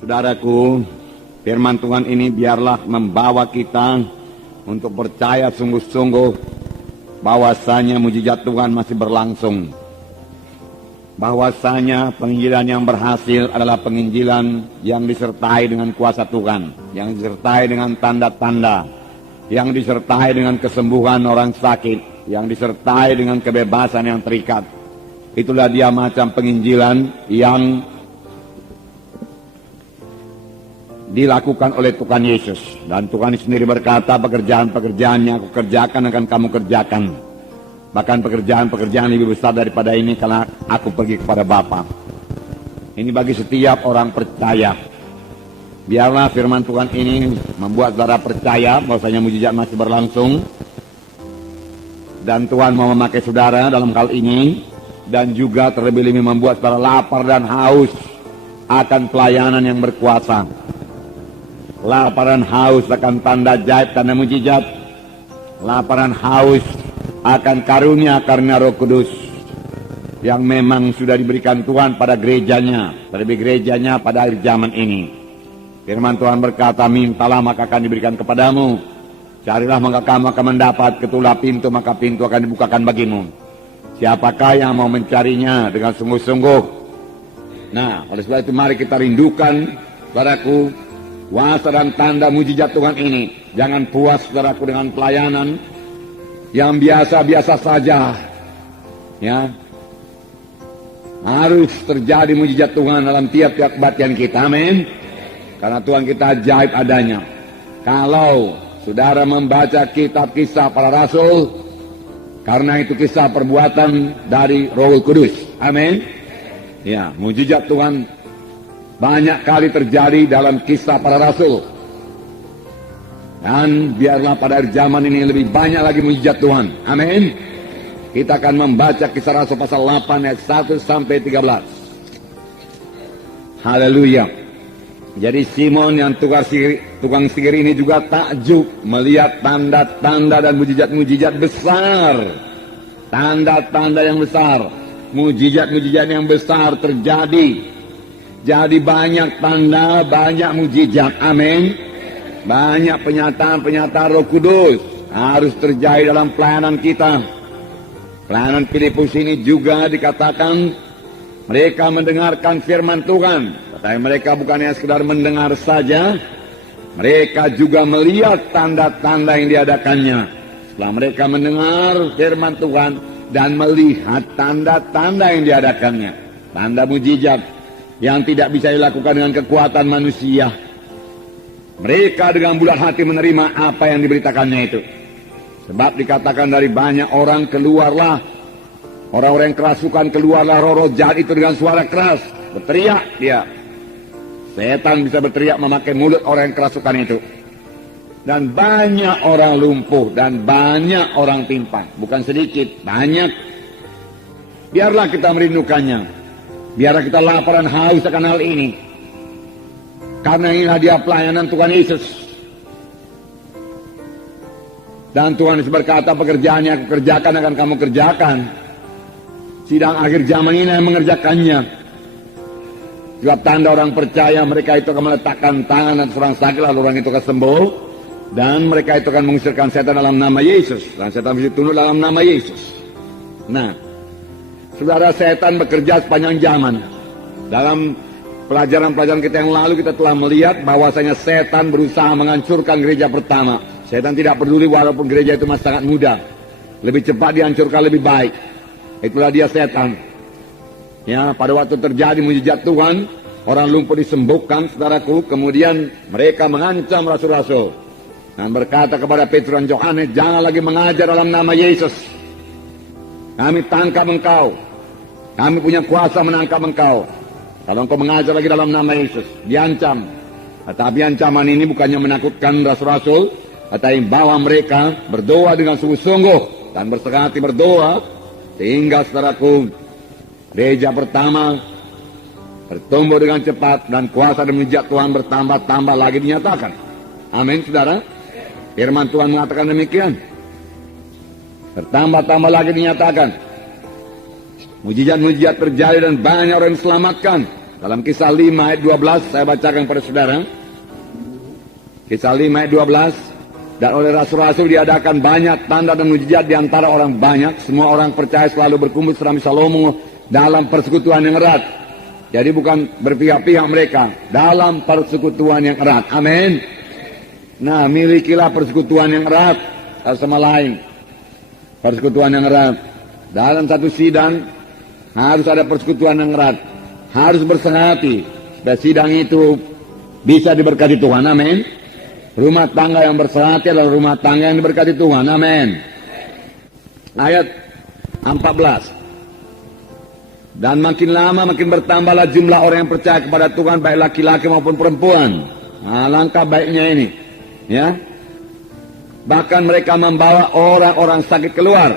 Saudaraku, firman Tuhan ini biarlah membawa kita untuk percaya sungguh-sungguh bahwasanya mujizat Tuhan masih berlangsung. Bahwasanya penginjilan yang berhasil adalah penginjilan yang disertai dengan kuasa Tuhan, yang disertai dengan tanda-tanda, yang disertai dengan kesembuhan orang sakit, yang disertai dengan kebebasan yang terikat. Itulah dia macam penginjilan yang dilakukan oleh Tuhan Yesus. Dan Tuhan sendiri berkata, pekerjaan-pekerjaan yang aku kerjakan akan kamu kerjakan. Bahkan pekerjaan-pekerjaan lebih besar daripada ini karena aku pergi kepada Bapa. Ini bagi setiap orang percaya. Biarlah firman Tuhan ini membuat saudara percaya bahwasanya mujizat masih berlangsung. Dan Tuhan mau memakai saudara dalam hal ini. Dan juga terlebih-lebih membuat saudara lapar dan haus akan pelayanan yang berkuasa. Lapar dan haus akan tanda ajaib, tanda mujizat. Lapar dan haus akan karunia Roh Kudus yang memang sudah diberikan Tuhan pada gerejanya, terlebih gerejanya pada akhir zaman ini. Firman Tuhan berkata, mintalah maka akan diberikan kepadamu, carilah maka kamu akan mendapat, ketuklah pintu maka pintu akan dibukakan bagimu. Siapakah yang mau mencarinya dengan sungguh-sungguh? Nah, oleh sebab itu mari kita rindukan, saudaraku, kuasa dan tanda mujizat Tuhan ini. Jangan puas, saudaraku, dengan pelayanan yang biasa-biasa saja, ya. Harus terjadi mujizat Tuhan dalam tiap-tiap kebaktian kita, amin. Karena Tuhan kita ajaib adanya. Kalau saudara membaca kitab kisah para rasul, karena itu kisah perbuatan dari Roh Kudus, amin. Ya, mujizat Tuhan banyak kali terjadi dalam kisah para rasul. Dan biarlah pada akhir zaman ini lebih banyak lagi mujizat Tuhan. Amin. Kita akan membaca kisah Rasul pasal 8 ayat 1 sampai 13. Haleluya. Jadi Simon yang tukang sihir ini juga takjub melihat tanda-tanda dan mujizat-mujizat besar. Tanda-tanda yang besar, mujizat-mujizat yang besar terjadi. Jadi banyak tanda, banyak mujizat. Amin. Banyak penyataan-penyataan Roh Kudus harus terjadi dalam pelayanan kita. Pelayanan Filipus ini juga dikatakan mereka mendengarkan firman Tuhan. Tetapi mereka bukan hanya sekedar mendengar saja, mereka juga melihat tanda-tanda yang diadakannya. Setelah mereka mendengar firman Tuhan dan melihat tanda-tanda yang diadakannya, tanda mujizat yang tidak bisa dilakukan dengan kekuatan manusia, mereka dengan bulat hati menerima apa yang diberitakannya itu. Sebab dikatakan dari banyak orang keluarlah, orang-orang yang kerasukan keluarlah roh-roh jahat itu dengan suara keras. Berteriak dia. Setan bisa berteriak memakai mulut orang yang kerasukan itu. Dan banyak orang lumpuh dan banyak orang timpang. Bukan sedikit, banyak. Biarlah kita merindukannya. Biarlah kita lapar dan haus akan hal ini. Karena inilah dia pelayanan Tuhan Yesus. Dan Tuhan Yesus berkata, pekerjaan yang aku kerjakan akan kamu kerjakan. Sidang akhir zaman ini yang mengerjakannya. Sebab tanda orang percaya, mereka itu akan meletakkan tangan atas orang sakit, lalu orang itu akan sembuh. Dan mereka itu akan mengusirkan setan dalam nama Yesus. Dan setan bisa tunduk dalam nama Yesus. Nah, saudara, setan bekerja sepanjang zaman. Dalam pelajaran-pelajaran kita yang lalu kita telah melihat bahwasanya setan berusaha menghancurkan gereja pertama. Setan tidak peduli walaupun gereja itu masih sangat muda. Lebih cepat dihancurkan lebih baik. Itulah dia setan. Ya, pada waktu terjadi mujizat Tuhan, orang lumpuh disembuhkan, saudaraku. Kemudian mereka mengancam rasul-rasul dan berkata kepada Petrus dan Yohanes, jangan lagi mengajar dalam nama Yesus. Kami tangkap engkau. Kami punya kuasa menangkap engkau. Kalau engkau mengajar lagi dalam nama Yesus, diancam. Tetapi ancaman ini bukannya menakutkan rasul-rasul, tetapi bawa mereka berdoa dengan sungguh-sungguh dan berserah hati berdoa, sehingga saudaraku, gereja pertama bertumbuh dengan cepat dan kuasa dan mujizat Tuhan bertambah-tambah lagi dinyatakan. Amin, saudara. Firman Tuhan mengatakan demikian. Bertambah-tambah lagi dinyatakan. Mujizat-mujizat terjadi dan banyak orang diselamatkan. Dalam Kisah 5 ayat 12 saya bacakan kepada saudara. Kisah 5 ayat 12. Dan oleh rasul-rasul diadakan banyak tanda dan mujizat di antara orang banyak. Semua orang percaya selalu berkumpul secara shalom dalam persekutuan yang erat. Jadi bukan berpihak-pihak mereka, dalam persekutuan yang erat. Amin. Nah, milikilah persekutuan yang erat sama lain. Persekutuan yang erat. Dalam satu sidang harus ada persekutuan yang erat. Harus bersehati supaya sidang itu bisa diberkati Tuhan. Amin. Rumah tangga yang bersehati adalah rumah tangga yang diberkati Tuhan. Amin. Ayat 14. Dan makin lama makin bertambahlah jumlah orang yang percaya kepada Tuhan, baik laki-laki maupun perempuan. Nah, langkah baiknya ini, ya. Bahkan mereka membawa orang-orang sakit keluar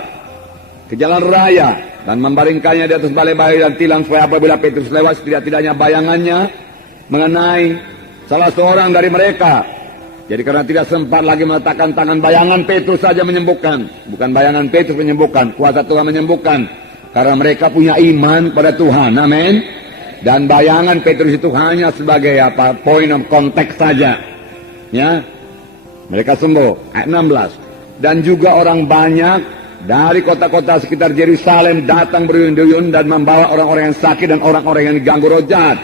ke jalan raya dan membaringkannya di atas balai-balai dan tilang, supaya apabila Petrus lewat, setidak-tidaknya bayangannya mengenai salah seorang dari mereka. Jadi karena tidak sempat lagi meletakkan tangan, bayangan Petrus saja menyembuhkan. Bukan bayangan Petrus menyembuhkan, kuasa Tuhan menyembuhkan. Karena mereka punya iman pada Tuhan. Amin. Dan bayangan Petrus itu hanya sebagai point of contact saja. Ya. Mereka sembuh. Ayat 16. Dan juga orang banyak dari kota-kota sekitar Yerusalem datang berduyun-duyun dan membawa orang-orang yang sakit dan orang-orang yang diganggu roh jahat.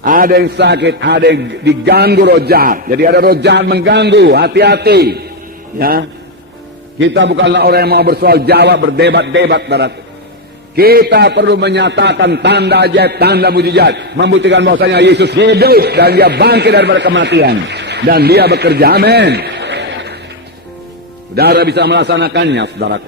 Ada yang sakit, ada yang diganggu roh jahat. Jadi ada roh jahat mengganggu, hati-hati. Ya. Kita bukanlah orang yang mau bersoal jawab, berdebat-debat, saudara. Kita perlu menyatakan tanda ajaib, tanda mujizat, membuktikan bahwasanya Yesus hidup dan dia bangkit daripada kematian dan dia bekerja. Amin. Saudara bisa melaksanakannya, saudara.